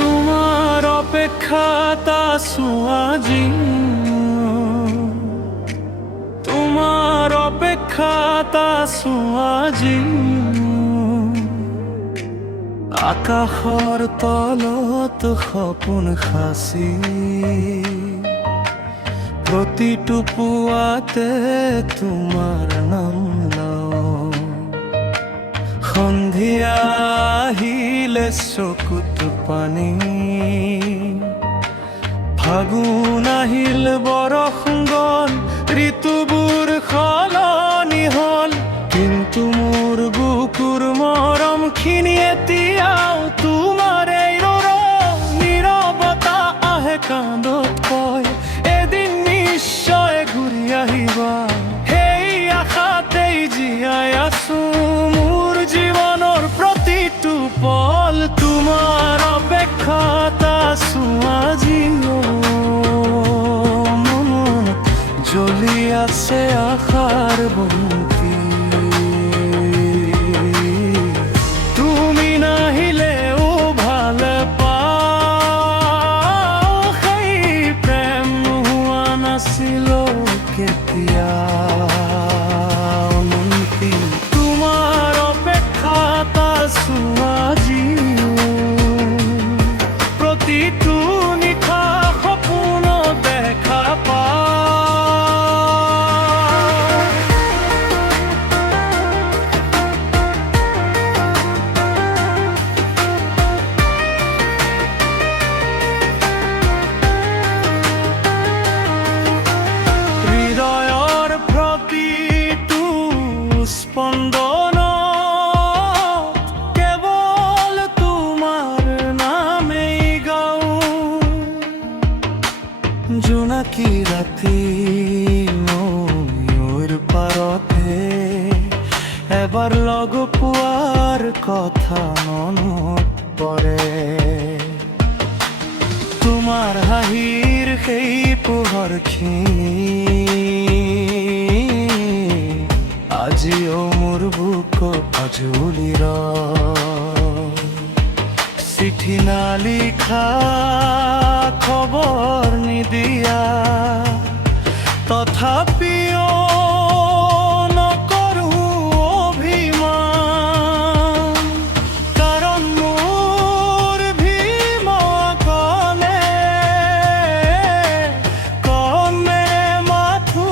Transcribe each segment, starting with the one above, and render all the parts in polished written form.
তোমার অপেক্ষাতা সুয়াজি, তোমার অপেক্ষাতা সুয়াজি, আকাশৰ তলত সপোন সাঁচি প্ৰতিটো পুৱাতে তোমাৰ নাম লওঁ। সন্ধিয়া আহিলে চকুত পানী, ফাগুন আহিল বৰষুণ গল, ঋতুবোৰ সলনি হল, কিন্তু মোৰ বুকুৰ মৰমখিনি এতিয়াও তোমাৰ এই নীৰৱতা আহে কান্দত কয়, এদিন নিশ্চয় ঘূৰি আহিবা। সেই আশাতেই জীয়াই আছো মোৰ জীৱনৰ প্ৰতিটো পল, তোমাৰ অপেক্ষাত আছো আজিও। মনত জ্বলি আছে আশাৰ বন্তি, তুমি নাহিলেও ভাল পাওঁ, সেই প্ৰেম নোহোৱা নাছিল কেতিয়া মন্তি। তোমাৰ অপেক্ষাত আছো আজিও, প্ৰতিটো নিশা সপোনত দেখা পাওঁ। হৃদয়ৰ প্ৰতিটো স্পন্দন কেৱল তোমাৰ নামেই গাওঁ। জোনাকী ৰাতি নৈৰ পাৰতে এবাৰ লগ পোৱাৰ কথা মনত পৰে। তোমাৰ হাঁহিৰ সেই পোহৰখিনি আজিও মোৰ বুকত আজুলি ৰয়। চিঠি নালিখা, খবৰ নিদিয়া, তথাপিও নকৰো অভিমান, কাৰণ মোৰ ভীমকণে কমে মাথো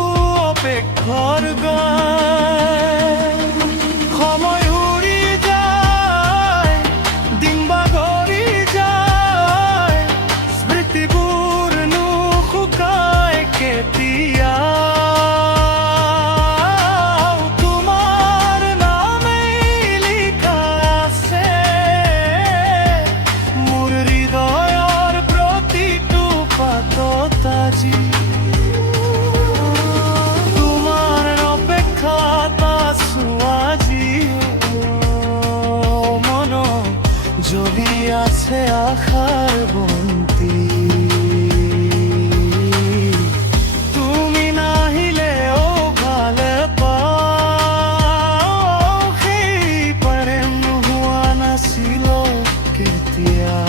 অপেক্ষাৰ গান। সময় উৰি যায়, দিন বাগৰি যায়, স্মৃতিবোৰ নুশুকায় কেতিয়া। তোমাৰ নামেই লিখা আছে মোৰ হৃদয়ৰ প্ৰতিটো পাতত আজি। তোমাৰ অপেক্ষাত আছো আজিও, মনত জ্বলি আছে আশাৰ বন্তি। তুমি নাহিলেও ভাল পাওঁ, সেই প্ৰেম নোহোৱা নাছিল কেতিয়া।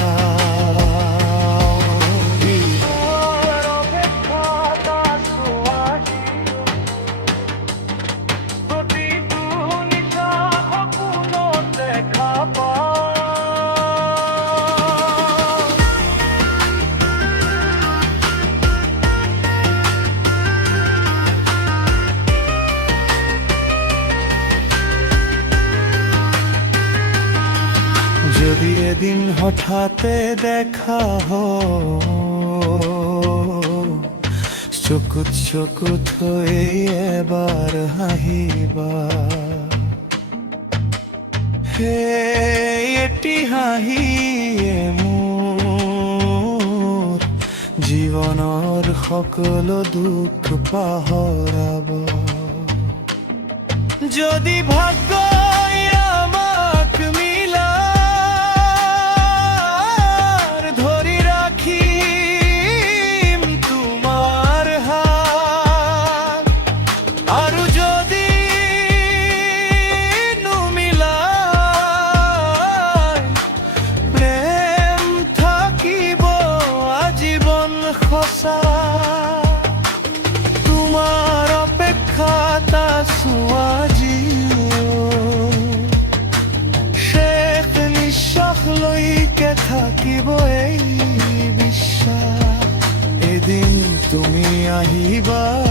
প্ৰতিটো নিশা সপোনত দেখা পাওঁ। যদি এদিন হঠাতে দেখা হয়, চকুত চকুত হৈ এবাৰ হাঁহিবা। সেই এটি হাঁহিয়ে মোৰ জীৱনৰ সকলো দুখ পাহৰাব। যদি ভাগ্যই আমাক মিলাৰ ধৰি ৰাখি থাকিব এই বিশ্বাস এদিন তুমি আহিবা